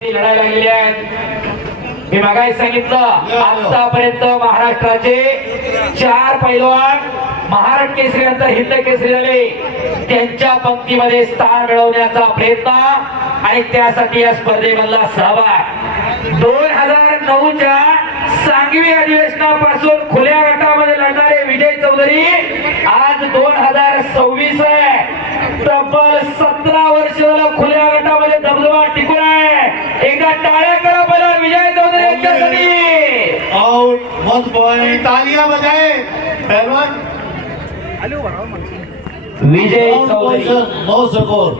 लढाई लागलेली आहेत। मी मागाई सांगितलं आतापर्यंत महाराष्ट्राचे 4 पैलवान महाराष्ट्र केसरी नंतर हिंद केसरी झाले। त्यांच्या पंक्तीमध्ये स्थान मिळवण्याचा प्रयत्न आणि त्यासाठी या स्पर्धेमधला सहभाग 2009च्या सांगवी अधिवेशनापासून खुल्या गटामध्ये लढणारे विजय चौधरी आज 2026 आहे। तब्बल 17 वर्ष झालं खुल्या गटामध्ये दबदबा टिकून आहे। एकदा टाळ्या करा पहिला विजय चौधरी यांच्यासाठी। आउट मत पॉइंट तालियां बजाए पहलवान विजय चौधरी 9 स्कोर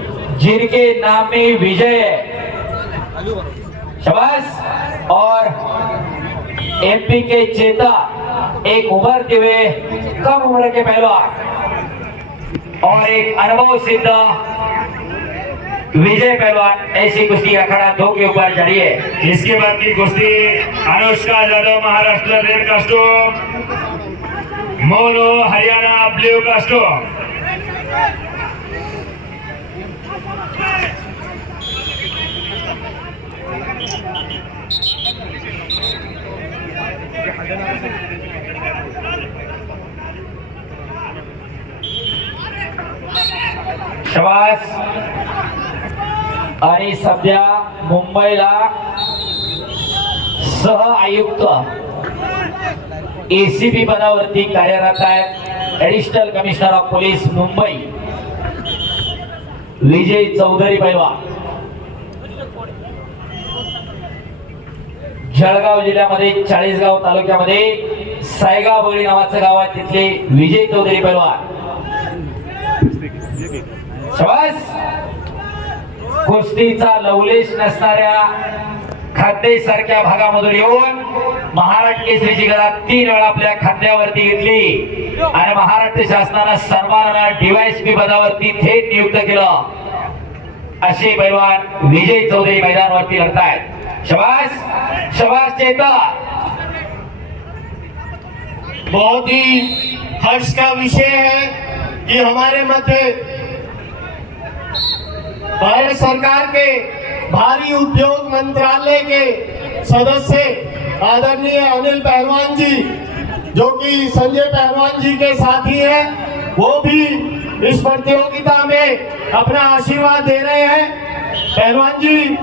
जिनके नाम में विजय शाबाश। और एमपी के चेता एक उभरते हुए कम उम्र के पहलवान और एक अनुभव सिद्ध विजय पहलवान। ऐसी कुश्ती अखाड़ा 2 के ऊपर जारी है। इसके बाद की कुश्ती Anushka Yadav Maharashtra red costume, mono Haryana blue costume. शाबास। आणि सध्या मुंबईला सह आयुक्त एसीपी पदावरती कार्यरत आहेत additional commissioner of police Mumbai Vijay Chaudhari पैलवान। जळगाव जिल्ह्यामध्ये 40गाव तालुक्यामध्ये सायगाव बगडी नावाचं गाव आहे, तिथले विजय चौधरी पैलवान। शाबास। कुस्तीचा लवलेश नसणाऱ्या खाद्यसारख्या भागामधून येऊन महाराष्ट्र केसरीची गदा 3 वेळा आपल्या खांद्यावरती घेतली आणि महाराष्ट्र शासनानं सन्मानानं डीवायएसपी पदावरती थेट नियुक्त केलं। असे पैलवान विजय चौधरी मैदानावरती लढतायत। शाबास शाबास चेता। बहुत ही हर्ष का विषय है कि हमारे मध्य भारत सरकार के भारी उद्योग मंत्रालय के सदस्य आदरणीय अनिल पहलवान जी, जो कि संजय पहलवान जी के साथी हैं, वो भी इस प्रतियोगिता में अपना आशीर्वाद दे रहे हैं। पहलवान जी,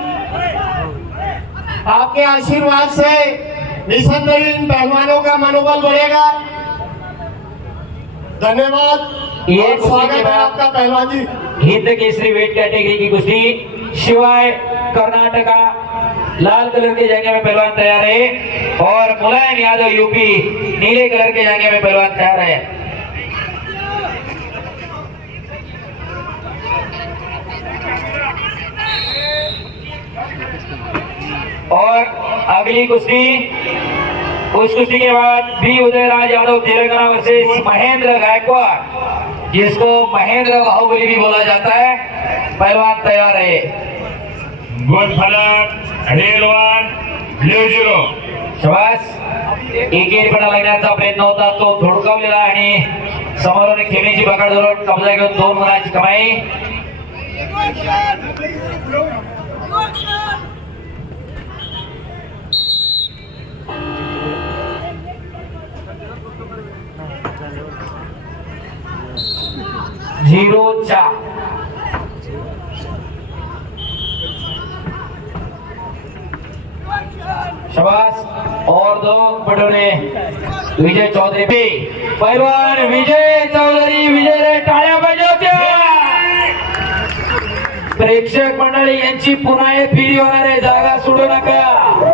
आपके आशीर्वाद से निसंदेह इन पहलवानों का मनोबल बढ़ेगा। धन्यवाद। ये स्वागत है आपका पहलवान जी। हिंद केसरी वेट कैटेगरी की कुश्ती शिवाय कर्नाटका लाल कलर के जंगे में पहलवान तैयार है और मुलायम यादव यूपी नीले कलर के जंगे में पहलवान तैयार है। और अगली कुश्ती उस कुश्ती के बाद भी उदयराज यादव तेलंगाना वर्सेस महेंद्र गायकवाड़, जिसको महेंद्र बाहुबली भी बोला जाता है, पहलवान तैयार है। गोल फलक रेड 1 ब्लू 0। शाबास। एकेरीपणा लागण्याचा प्रयत्न होता, तो धुडकावलेला आणि समोरून खेळण्याची पकड धरून कब्जा घेऊन 2 गुणांची कमाई। झिरोच्या शाबाश। और 2 बटोरे विजय चौधरी पे पहलवान विजय चौधरी विजय टाळ्या पाहिजे होत्या। प्रेक्षक मंडळी यांची पुन्हा एक फेरी होणार आहे, जागा सोडू नका।